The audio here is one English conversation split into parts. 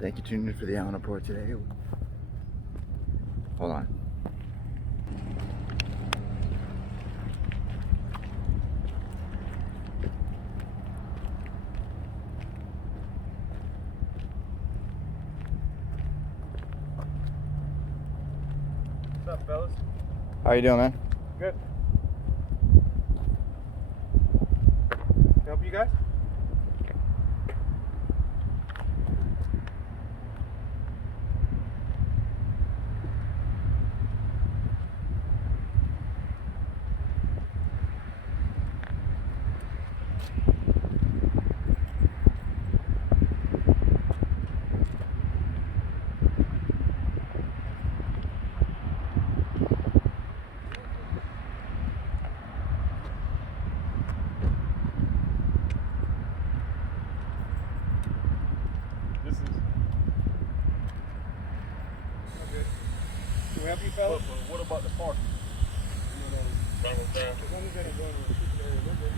Thank you for tuning in for the Allen Report today. Hold on. What's up, fellas? How you doing, man? Good. Can I help you guys? This is. Okay. Can we help you, fellas? What about the parking? As long as they don't go into a restricted area, we're good.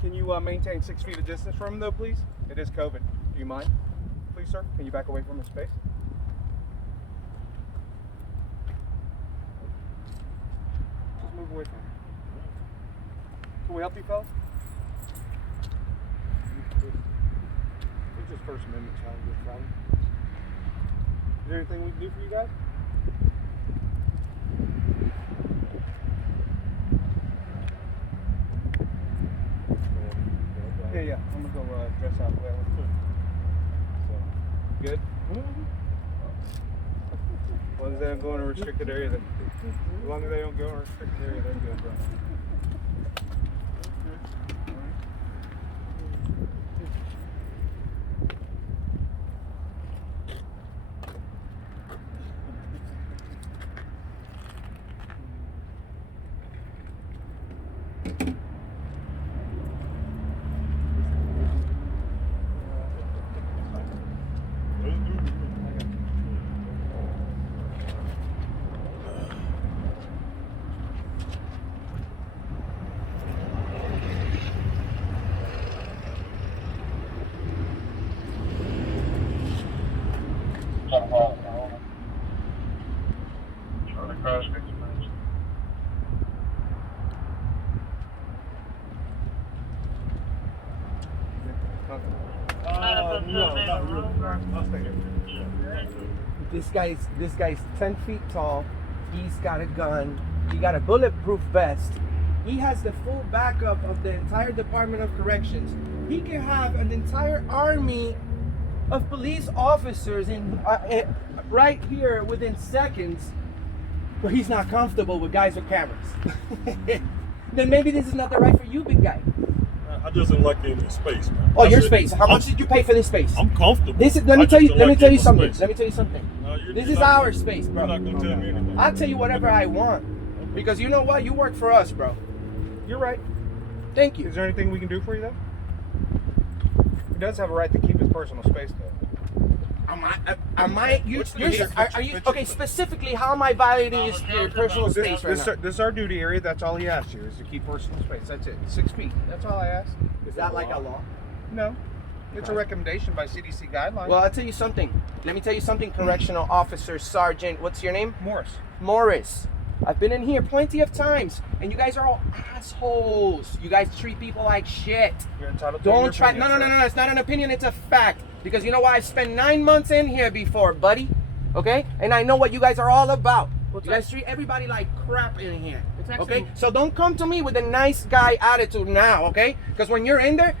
Can you maintain 6 feet of distance from him, though, please? It is COVID. Do you mind? Please, sir. Can you back away from his space? Just move away from him. Can we help you, fellas? It's just First Amendment challenges, problem. Is there anything we can do for you guys? Yeah. I'm gonna go dress out that one. So, good? As long as they don't go in a restricted area, then. As long as they don't go in a restricted area, they're good, bro. This guy's 10 feet tall. He's got a gun. He got a bulletproof vest. He has the full backup of the entire Department of Corrections. He can have an entire army of police officers right here within seconds, but he's not comfortable with guys with cameras. Then maybe this is not the right for you, big guy. I just don't like in space, man. Oh, your space. How much did you pay for this space? I'm comfortable. Let me tell you something. Space. Let me tell you something. No, This is our space, bro. You're not gonna tell me anything. I'll tell you whatever I want. Because you know what? You work for us, bro. You're right. Thank you. Is there anything we can do for you, though? He does have a right to keep his personal space, though. Okay, specifically, how am I violating your personal space right now? This is our duty area. That's all he asked you, is to keep personal space. That's it. 6 feet. That's all I asked. Is that like a law? No. It's a recommendation by CDC guidelines. Well, I'll tell you something. Let me tell you something, Correctional Officer Sergeant. What's your name? Morris. I've been in here plenty of times, and you guys are all assholes. You guys treat people like shit. You're entitled to Don't your try. opinion, No. It's not an opinion. It's a fact. Because you know why? I've spent 9 months in here before, buddy. Okay? And I know what you guys are all about. You guys treat everybody like crap in here. Okay? So don't come to me with a nice guy attitude now, okay? Because when you're in there,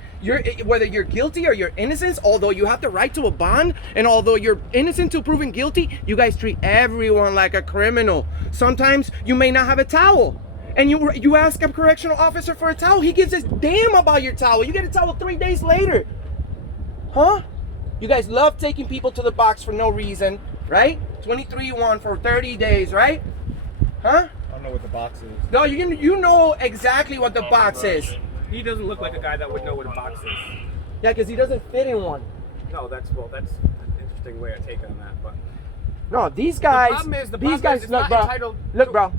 whether you're guilty or you're innocent, although you have the right to a bond, and although you're innocent to proven guilty, you guys treat everyone like a criminal. Sometimes you may not have a towel. And you ask a correctional officer for a towel, he gives a damn about your towel. You get a towel 3 days later. Huh? You guys love taking people to the box for no reason, right? 23-1 for 30 days, right? Huh? I don't know what the box is. No, you know exactly what the box is. He doesn't look like a guy that would know what a box is. Yeah, because he doesn't fit in one. No, that's an interesting way of taking that. But no, these guys. The problem is look, bro. entitled. Look, bro.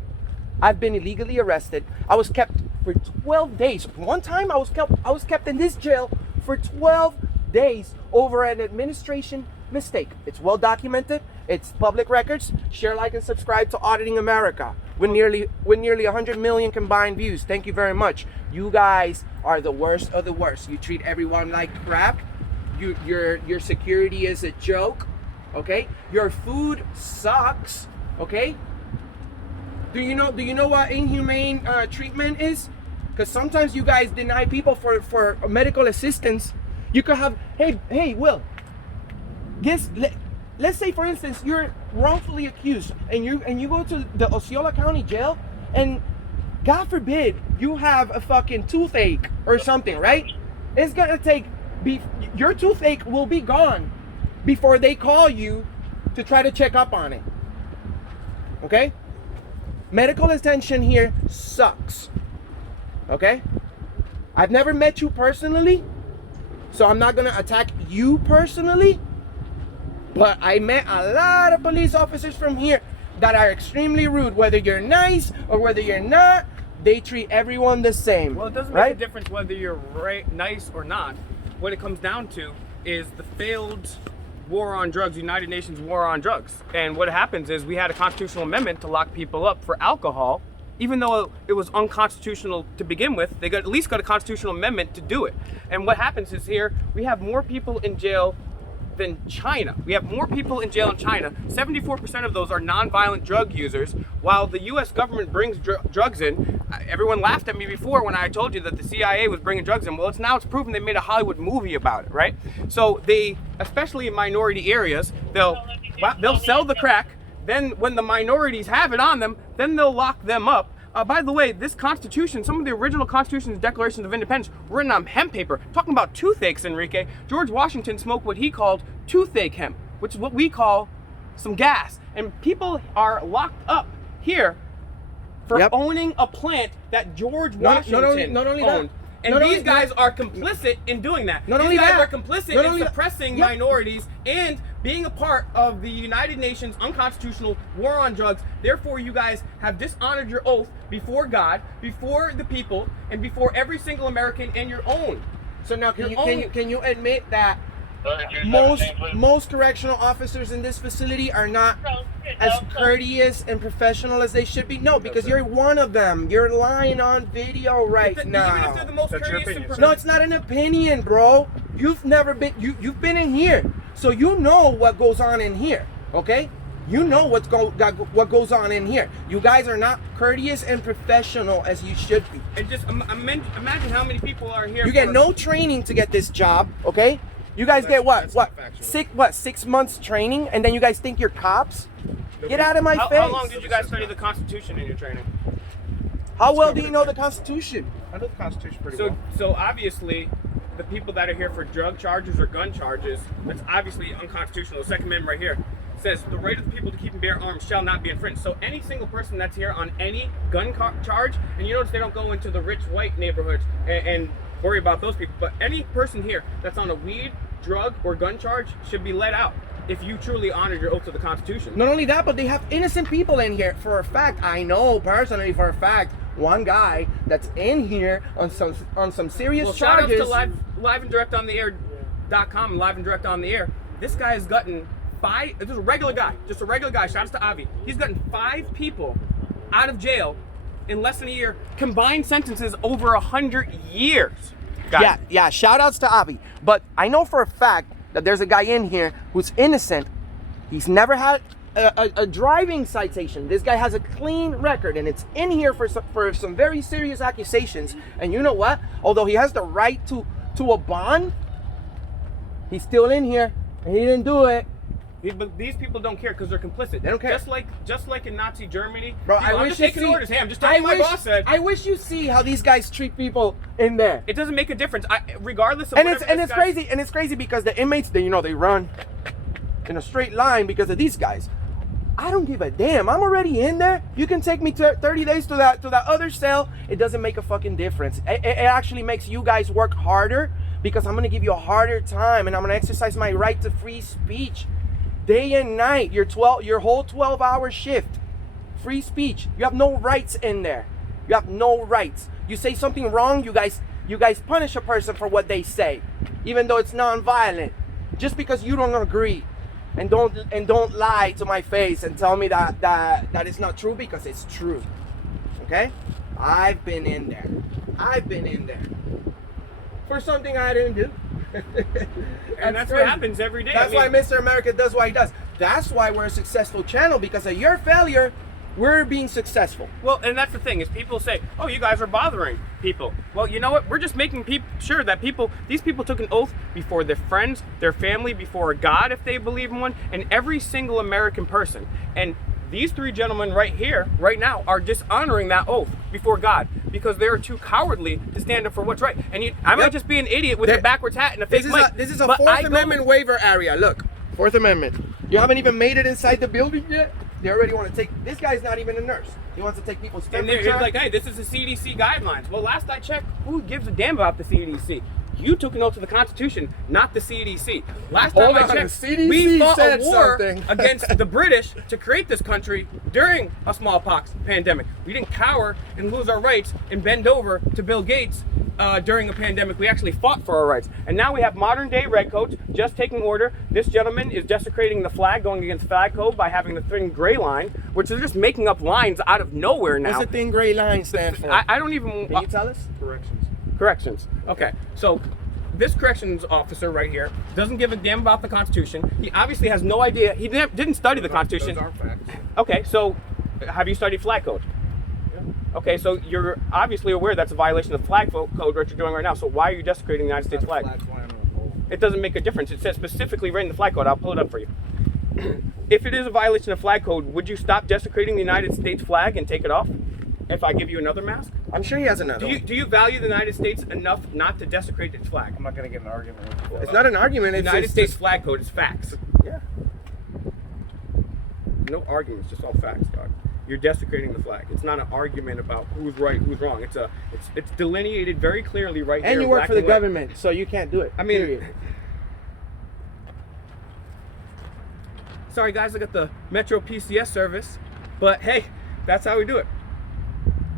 I've been illegally arrested. I was kept for 12 days. One time I was kept in this jail for 12 days over an administration mistake. It's well documented. It's public records. Share, like, and subscribe to Auditing America. With nearly 100 million combined views. Thank you very much. You guys are the worst of the worst. You treat everyone like crap. Your security is a joke. Okay? Your food sucks. Okay? Do you know what inhumane treatment is? Because sometimes you guys deny people for medical assistance. You could have, hey, Will. Let's say, for instance, you're wrongfully accused and you go to the Osceola County Jail, and God forbid you have a fucking toothache or something, right? It's gonna take your toothache will be gone before they call you to try to check up on it. Okay? Medical attention here sucks. Okay? I've never met you personally, so I'm not gonna attack you personally. But I met a lot of police officers from here that are extremely rude. Whether you're nice or whether you're not, they treat everyone the same. Well, it doesn't right? make a difference whether you're nice or not. What it comes down to is the failed war on drugs, United Nations war on drugs. And what happens is we had a constitutional amendment to lock people up for alcohol, even though it was unconstitutional to begin with. They at least got a constitutional amendment to do it. And what happens is here we have more people in jail than China. We have more people in jail in China. 74% of those are non-violent drug users, while the U.S. government brings drugs in. Everyone laughed at me before when I told you that the CIA was bringing drugs in. Well, it's proven. They made a Hollywood movie about it, right? So they, especially in minority areas, they'll sell the crack. Then when the minorities have it on them, then they'll lock them up. By the way, this Constitution, some of the original Constitution's Declarations of Independence were written on hemp paper. Talking about toothaches, Enrique, George Washington smoked what he called toothache hemp, which is what we call some gas. And people are locked up here for owning a plant that George Washington owned. And these guys are complicit in doing that. These guys are complicit in suppressing minorities and being a part of the United Nations unconstitutional war on drugs. Therefore, you guys have dishonored your oath before God, before the people, and before every single American and your own. So now, can you admit that most correctional officers in this facility are not as courteous and professional as they should be? No, because you're one of them. You're lying on video right now. Even if they're the most courteous. No, it's not an opinion, bro. You've never been. You've been in here, so you know what goes on in here. Okay? You know what goes on in here. You guys are not courteous and professional as you should be. And just imagine how many people are here. You get no training to get this job. Okay? You guys get what 6 months training, and then you guys think you're cops? Get out of my face. How long did you guys study the Constitution in your training? How well do you know the Constitution? I know the Constitution pretty well. So obviously, the people that are here for drug charges or gun charges, that's obviously unconstitutional. The Second Amendment right here says the right of the people to keep and bear arms shall not be infringed. So any single person that's here on any gun charge, and you notice they don't go into the rich white neighborhoods and worry about those people, but any person here that's on a weed, drug, or gun charge should be let out if you truly honored your oath to the Constitution. Not only that, but they have innocent people in here. For a fact, I know personally for a fact, one guy that's in here on some serious charges. Shout out to live and direct on the air.com and live and direct on the air. This guy has gotten just a regular guy. Shout out to Avi. He's gotten 5 people out of jail in less than a year. Combined sentences over 100 years. Yeah. Shout outs to Avi. But I know for a fact that there's a guy in here who's innocent. He's never had a driving citation. This guy has a clean record, and it's in here for some very serious accusations. And you know what? Although he has the right to a bond, he's still in here, and he didn't do it. But these people don't care because they're complicit. They don't care. Just like in Nazi Germany. Bro, I'm just taking orders. Hey, I'm just telling you what my boss said. I wish you see how these guys treat people in there. It doesn't make a difference. Regardless of it's crazy. And it's crazy because the inmates, they run in a straight line because of these guys. I don't give a damn. I'm already in there. You can take me 30 days to that other cell. It doesn't make a fucking difference. It actually makes you guys work harder because I'm gonna give you a harder time, and I'm gonna exercise my right to free speech. Day and night, your whole 12-hour shift, free speech. You have no rights in there. You have no rights. You say something wrong, you guys punish a person for what they say, even though it's non-violent, just because you don't agree. And don't lie to my face and tell me that it's not true, because it's true. Okay? I've been in there. For something I didn't do. And that's crazy. what happens every day. That's why Mr. America does what he does. That's why we're a successful channel, because of your failure, we're being successful. Well, and that's the thing, is people say, oh, you guys are bothering people. Well, you know what? We're just making sure that these people took an oath before their friends, their family, before God, if they believe in one, and every single American person. And these three gentlemen right here, right now, are dishonoring that oath before God, because they're too cowardly to stand up for what's right. And I might just be an idiot with a backwards hat and a fake mic. This is a Fourth Amendment waiver area. Look, Fourth Amendment. You haven't even made it inside the building yet. They already want to take. This guy's not even a nurse. He wants to take people's temperature. And they're like, hey, this is the CDC guidelines. Well, last I checked, who gives a damn about the CDC? You took an oath to the Constitution, not the CDC. Last time I checked, we fought a war against the British to create this country during a smallpox pandemic. We didn't cower and lose our rights and bend over to Bill Gates during a pandemic. We actually fought for our rights. And now we have modern day redcoats just taking order. This gentleman is desecrating the flag, going against flag code by having the thin gray line, which is just making up lines out of nowhere now. What's the thin gray line stand for? I don't even... Can you tell us? Corrections. Okay, so this corrections officer right here doesn't give a damn about the Constitution. He obviously has no idea. He didn't study the Constitution. Those aren't facts. Okay, so have you studied flag code? Yeah. Okay, so you're obviously aware that's a violation of flag code what you're doing right now. So why are you desecrating the United States flag? It doesn't make a difference. It says specifically right in the flag code. I'll pull it up for you. If it is a violation of flag code, would you stop desecrating the United States flag and take it off? If I give you another mask? I'm sure he has another one. Do you value the United States enough not to desecrate its flag? I'm not going to get in an argument with you. It's not an argument. The It's United States flag code is facts. Yeah. No arguments, just all facts, dog. You're desecrating the flag. It's not an argument about who's right, who's wrong. It's delineated very clearly right here. And you work black for the and white. government, so you can't do it. I mean, period. Sorry guys, I got the Metro PCS service, but hey, that's how we do it.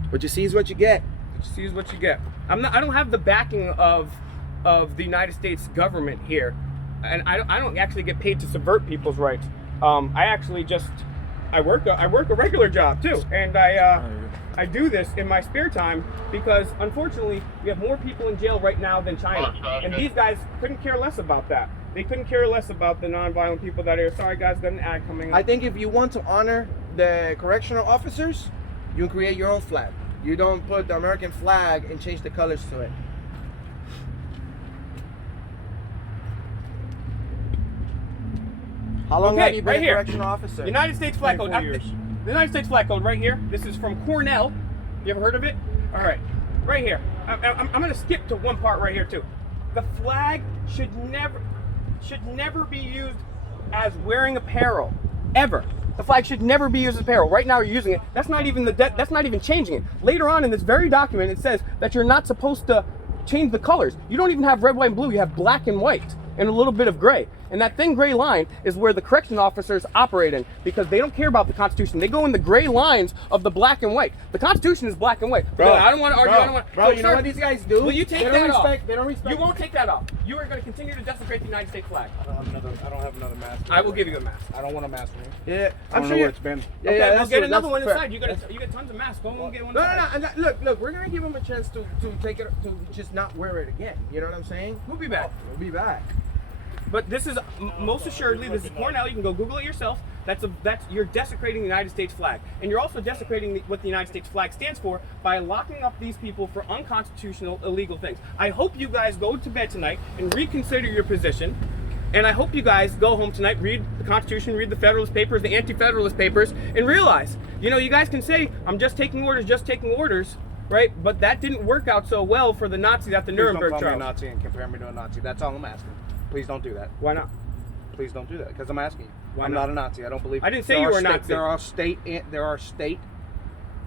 What you see is what you get. What you see is what you get. I don't have the backing of the United States government here, and I don't actually get paid to subvert people's rights. I actually I work a regular job too, and I do this in my spare time because unfortunately we have more people in jail right now than China, and these guys couldn't care less about that. They couldn't care less about the non-violent people that are. Sorry guys, got an ad coming up. I think if you want to honor the correctional officers, you create your own flag. You don't put the American flag and change the colors to it. How long have you been right a here. correctional officer? United States flag code. 24 years. The United States flag code right here. This is from Cornell. You ever heard of it? All right, right here. I'm going to skip to one part right here too. The flag should never be used as wearing apparel, ever. The flag should never be used as apparel. Right now you're using it. That's not even that's not even changing it. Later on in this very document, it says that you're not supposed to change the colors. You don't even have red, white, and blue. You have black and white and a little bit of gray. And that thin gray line is where the correction officers operate in because they don't care about the Constitution. They go in the gray lines of the black and white. The Constitution is black and white. Bro, I don't want to argue. I don't want. Bro, you know what these guys do? Will you take they that don't off? They don't respect. You won't take that off. You are going to continue to desecrate the United States flag. I don't have another mask. I will give you a mask. I don't want a mask for me. Yeah, I don't know where it's been. Yeah, Okay, yeah, we'll that's get true. another That's one fair. inside. You get tons of masks. Go and get one No, inside. Look, we're gonna give him a chance to take it to just not wear it again. You know what I'm saying? We'll be back. We'll be back. But this is most assuredly, this is Cornell. You can go Google it yourself. That's you're desecrating the United States flag, and you're also desecrating what the United States flag stands for by locking up these people for unconstitutional, illegal things. I hope you guys go to bed tonight and reconsider your position. And I hope you guys go home tonight, read the Constitution, read the Federalist Papers, the Anti-Federalist Papers, and realize, you guys can say, I'm just taking orders, right? But that didn't work out so well for the Nazis at the Nuremberg Please don't call me a trials. Nazi and compare me to a Nazi. That's all I'm asking. Please don't do that. Why not? Please don't do that because I'm asking you. Why I'm not? not a Nazi. I don't believe. I didn't say there you are were a state- Nazi. There are state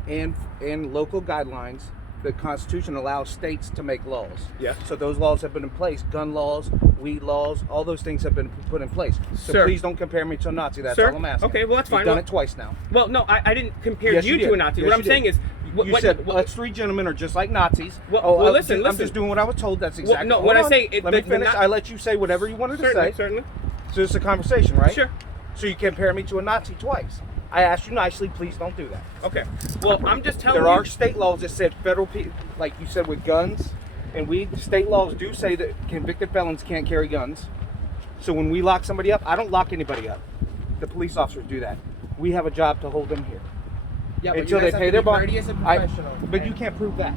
and local guidelines. The Constitution allows states to make laws. Yes. So those laws have been in place. Gun laws, weed laws, all those things have been put in place. So Sir. please don't compare me to a Nazi. That's Sir. all I'm asking. Okay, well, that's fine. You've done Well- it twice now. Well, no, I didn't compare Yes, you you to did. a Nazi. Yes, What I'm you did. saying is, You said us three gentlemen are just like Nazis. Well, listen. I'm just doing what I was told. That's exactly. no, Hold when I on. say let me finish. I let you say whatever you wanted to say. Certainly. So it's a conversation, right? Sure. So you compare me to a Nazi twice. I asked you nicely, please don't do that. Okay. Well, I'm just telling you. There are state laws that said federal people, like you said, with guns, and state laws do say that convicted felons can't carry guns. So when we lock somebody up, I don't lock anybody up. The police officers do that. We have a job to hold them here. Yeah, Until they pay their bond. But But you can't prove that.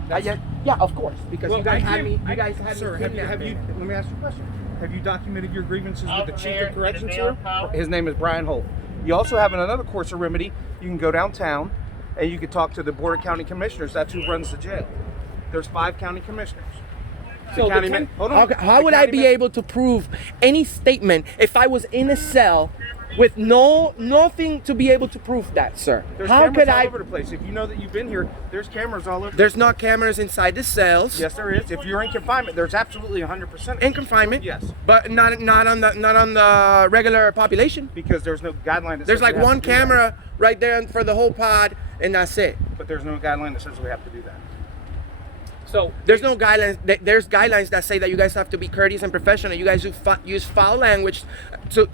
yeah, of course, because Well, you guys had me. I- You guys had Sir, me. have you? Let me ask you a question. Have you documented your grievances with the chief there, of corrections get a here? nail His name is Brian Holt. You also have another course of remedy. You can go downtown, and you can talk to the Board of County Commissioners. That's who runs the jail. There's 5 county commissioners. So county the man- hold How, on. how The would I county be man- able to prove any statement if I was in a cell with nothing to be able to prove that, sir? There's How cameras could all I? over the place. If you know that you've been here, there's cameras all over. There's not cameras inside the cells. Yes, there is. If you're in confinement, there's absolutely 100%. In confinement. Yes. But not on the regular population. Because there's no guideline that There's says like we have one to do that. camera right there for the whole pod, and that's it. But there's no guideline that says we have to do that. So There's no guidelines. There's guidelines that say that you guys have to be courteous and professional. You guys use foul language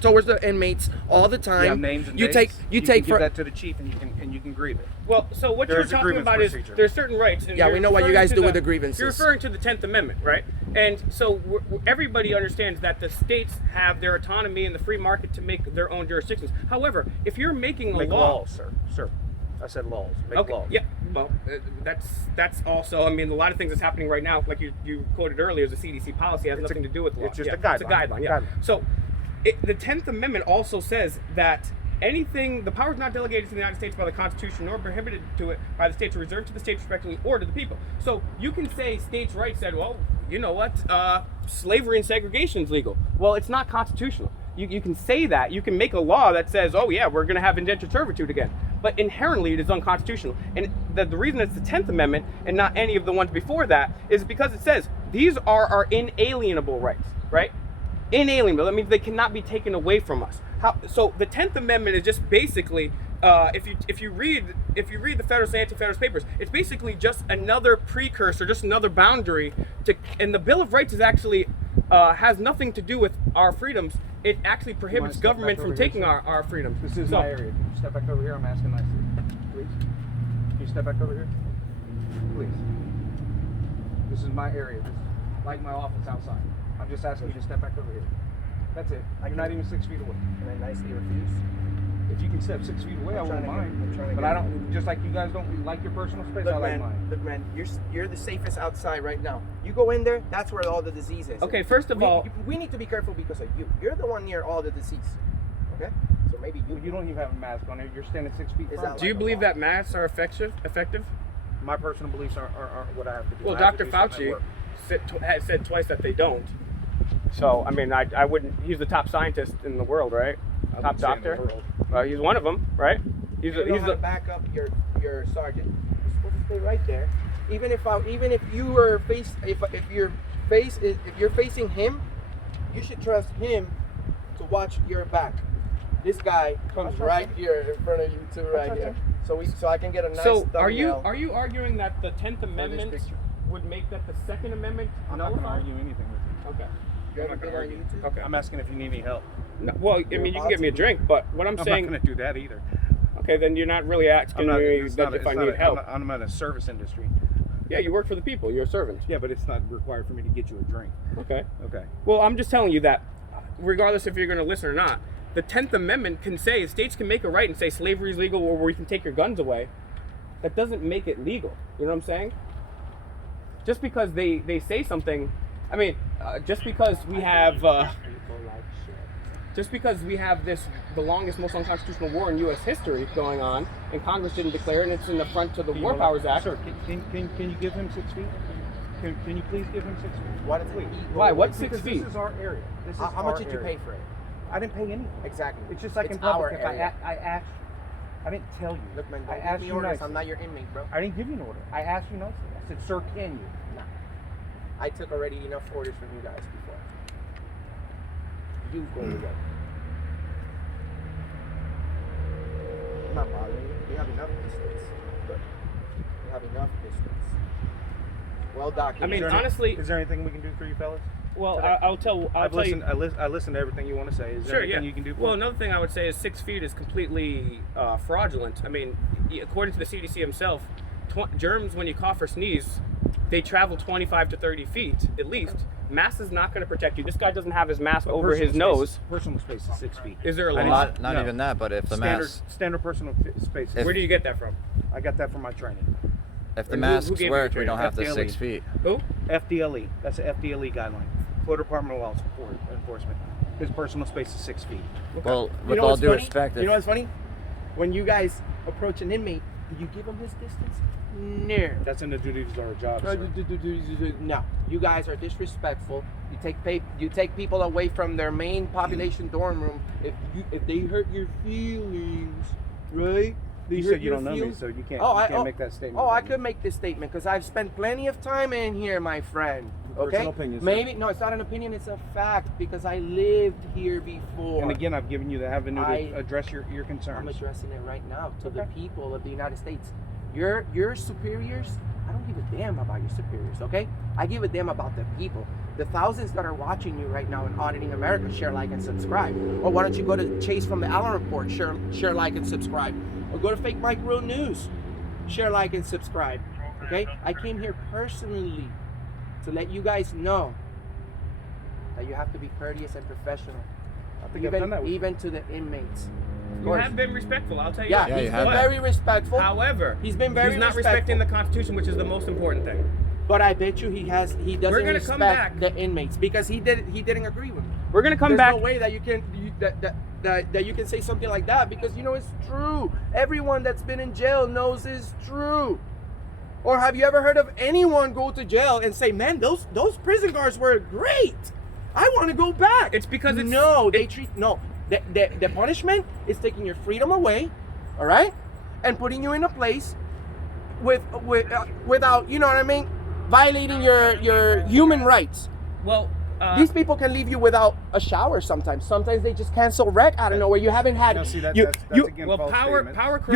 towards the inmates all the time. You have names and you dates. take You take can give for that to the chief, and you can grieve it. Well, so what There you're is a talking grievance about procedure. is there's certain rights. And Yeah, you're we know what you referring guys to do with the grievances. You're referring to the 10th Amendment, right? And so everybody understands that the states have their autonomy in the free market to make their own jurisdictions. However, if you're making a Make law, laws, sir. I said laws. Make okay, laws. yeah, well, that's also. I mean, a lot of things that's happening right now, like you quoted earlier, is the CDC policy has nothing to do with law. it's just Yeah, a guideline. It's a guideline. Yeah. Guideline. So, the 10th Amendment also says that the power is not delegated to the United States by the Constitution, nor prohibited to it by the states, or reserved to the states respectively, or to the people. So you can say states' rights said, well, you know what, slavery and segregation is legal. Well, it's not constitutional. You can say that. You can make a law that says, oh yeah, we're going to have indentured servitude again. But inherently, it is unconstitutional. And the reason it's the 10th Amendment and not any of the ones before that is because it says these are our inalienable rights, right? Inalienable. That means they cannot be taken away from us. So the 10th Amendment is just basically, if you read the Federalist and Anti-Federalist Papers, it's basically just another precursor, just another boundary to. And the Bill of Rights is actually has nothing to do with our freedoms. It actually prohibits step government back from over here, taking sir? our freedoms. This is So- my area. Can you step back over here? I'm asking nicely. Please. Can you step back over here? Please. This is my area. This is like my office outside. I'm just asking you to step back over here. That's it. You're not even 6 feet away. Can I nicely refuse? If you can step 6 feet away, I won't mind. But get- I don't. Just like you guys don't like your personal space, I like mine. Look, man, you're the safest outside right now. You go in there, that's where all the disease is. Okay, first of all, we need to be careful because of you. You're the one near all the disease. Okay, so maybe You don't even have a mask on. You're standing 6 feet Is from that do you like a believe law? that masks are effective? My personal beliefs are what I have to do. Well, I have to Dr. do something at Fauci work. has said twice that they don't. So, I mean, I wouldn't. He's the top scientist in the world, right? I Top wouldn't say in the doctor. world. Well, he's one of them, right? He's you know he's how to the. back up your sergeant. You're supposed to stay right there. Even if you were if you're facing him, you should trust him to watch your back. This guy comes right here in front of you too, right here. So I can get a nice. So, are thumbnail. you arguing that the 10th Amendment picture. would make that the Second Amendment I'm not going to nullified? argue anything with you. Okay. You ever I'm not been gonna on argue. YouTube? Okay. I'm asking if you need any help. No, well, I mean, you can give me a drink, but what I'm I'm saying. not going to do that either. Okay, then you're not really asking me it's that not- if it's I not need a- help. I'm in a service industry. Yeah, you work for the people. You're a servant. Yeah, but it's not required for me to get you a drink. Okay. Okay. Well, I'm just telling you that, regardless if you're going to listen or not, the 10th Amendment can say states can make a right and say slavery is legal or we can take your guns away. That doesn't make it legal. You know what I'm saying? Just because they say something, I mean, just because we have the longest, most unconstitutional war in U.S. history going on, and Congress didn't declare it, and it's in the front to the War Powers Act. Sir, can you give him 6 feet? Can you please give him 6 feet? Why does Please. Why? What's 6 Because feet? This is our area. This is How much did you pay for it? I didn't pay anything. Exactly. It's just like It's in public. our If area. I asked, I didn't tell you. Look, man, I don't asked give me you orders. nicely. I'm not your inmate, bro. I didn't give you an order. I asked you nicely. I said, sir, can you? I took already enough orders from you guys before. You go away. I'm not bothering you. We have enough distance. But have enough distance. Well documented. I mean, honestly, is there anything we can do for you fellas? well, today? I'll tell you. I listened to everything you want to say. Is there Sure, anything yeah. you can do for Well, me? another thing I would say is 6 feet is completely fraudulent. I mean, according to the CDC himself, germs, when you cough or sneeze, they travel 25 to 30 feet at least. Mask is not going to protect you. This guy doesn't have his mask But over his nose. Personal space is 6 feet. Is there a Well, law? not No. even that, but if the mask, Standard personal space. If- Where do you get that from? I got that from my training. if the Who masks gave you work, the we don't have the FDLE? 6 feet. Who? FDLE. That's the FDLE guideline. Florida Department of Law Enforcement. His personal space is 6 feet. Well, You with know all what's due funny? respect, You if, know what's funny? When you guys approach an inmate, do you give him his distance? No. That's in the duties of our job, No, sir. no, you guys are disrespectful. You take people away from their main population dorm room. If they hurt your feelings, right? They You hurt said you your don't know me, feelings. so you can't, Oh, you can't make that statement. Oh, I about me. could make this statement because I've spent plenty of time in here, my friend. Okay? Personal opinion, sir. Maybe no, it's not an opinion. It's a fact because I lived here before. And again, I've given you the avenue I- to address your I'm concerns. addressing it right now to the Okay. people of the United States. Your superiors, I don't give a damn about your superiors, okay? I give a damn about the people. The thousands that are watching you right now in Auditing America, share, like, and subscribe. Or why don't you go to Chase from the Allen Report, share, like, and subscribe. Or go to Fake Mike Real News, share, like, and subscribe. Okay? I came here personally to let you guys know that you have to be courteous and professional. I think I've done that with you. Even to the inmates. Of You course. have been respectful. I'll tell you. Yeah, that. Yeah, he's you been have. very respectful. However, He's been very he's not respectful. respecting the Constitution, which is the most important thing. But I bet you he doesn't We're gonna respect come back. the inmates because he didn't agree with me. We're gonna come There's back. no way that you can that you can say something like that because you know it's true. Everyone that's been in jail knows it's true. Or have you ever heard of anyone go to jail and say, "Man, those prison guards were great. I want to go back." It's because it's The punishment is taking your freedom away, all right, and putting you in a place without, you know what I mean, violating your human rights. Well, These people can leave you without a shower sometimes. Sometimes they just cancel rec out of nowhere. You haven't had No, see, that's you again well, false power statements. corrupt.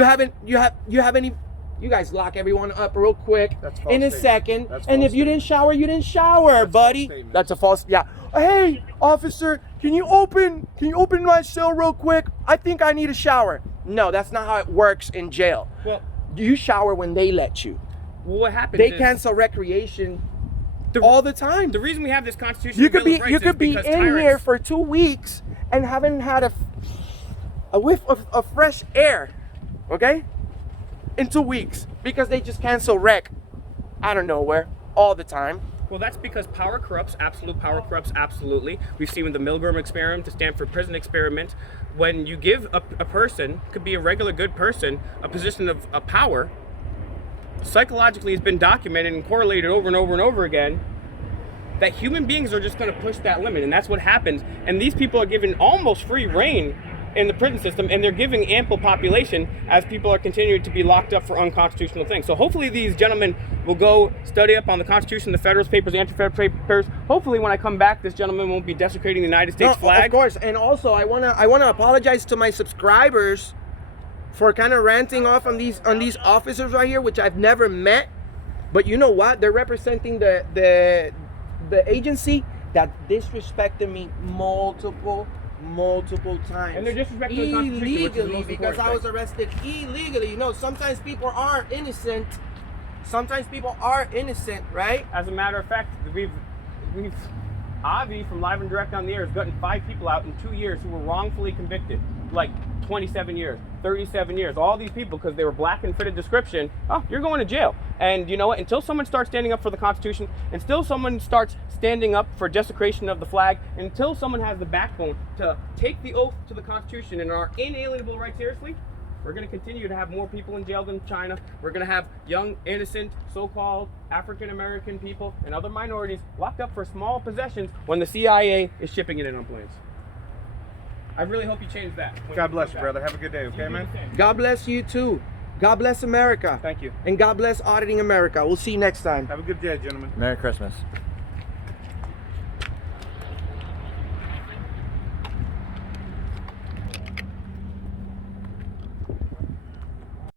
you haven't even. You guys lock everyone up real quick That's false in a statement. second, That's and false if you didn't shower, you didn't shower, That's buddy. false statement. That's a false. Yeah. Hey, officer, can you open my cell real quick? I think I need a shower. No, that's not how it works in jail. Well, You shower when they let you. what happens? They is cancel recreation the- all the time. The reason we have this Constitution. You and could Bill be of Rights you is could be in because here tyrants- for 2 weeks and haven't had a whiff of fresh air, okay? In 2 weeks because they just cancel rec out of nowhere all the time. Well, that's because power corrupts. Absolute power corrupts absolutely. We've seen with the Milgram experiment, the Stanford prison experiment, when you give a person, could be a regular good person, a position of power, psychologically it's been documented and correlated over and over and over again that human beings are just going to push that limit, and that's what happens. And these people are given almost free reign in the prison system, and they're giving ample population as people are continuing to be locked up for unconstitutional things. So hopefully these gentlemen will go study up on the Constitution, the Federalist Papers, the Anti-Federalist Papers. Hopefully when I come back, this gentleman won't be desecrating the United States flag. Of course, and also I wanna apologize to my subscribers for kind of ranting off on these officers right here, which I've never met. But you know what? They're representing the agency that disrespected me multiple times. And they're disrespecting the Constitution, which is the illegally most because important I was thing. arrested illegally. You know, sometimes people are innocent. Sometimes people are innocent, right? As a matter of fact, we've Avi from Live and Direct on the Air has gotten 5 people out in 2 years who were wrongfully convicted, like 27 years, 37 years. All these people, because they were black and fitted description, oh, you're going to jail. And you know what? Until someone starts standing up for the Constitution, until someone starts standing up for desecration of the flag, until someone has the backbone to take the oath to the Constitution and our inalienable right seriously, we're going to continue to have more people in jail than China. We're going to have young, innocent, so-called African-American people and other minorities locked up for small possessions when the CIA is shipping it in on planes. I really hope you change that. God bless you, brother. Have a good day, okay, man? God bless you too. God bless America. Thank you. And God bless Auditing America. We'll see you next time. Have a good day, gentlemen. Merry Christmas.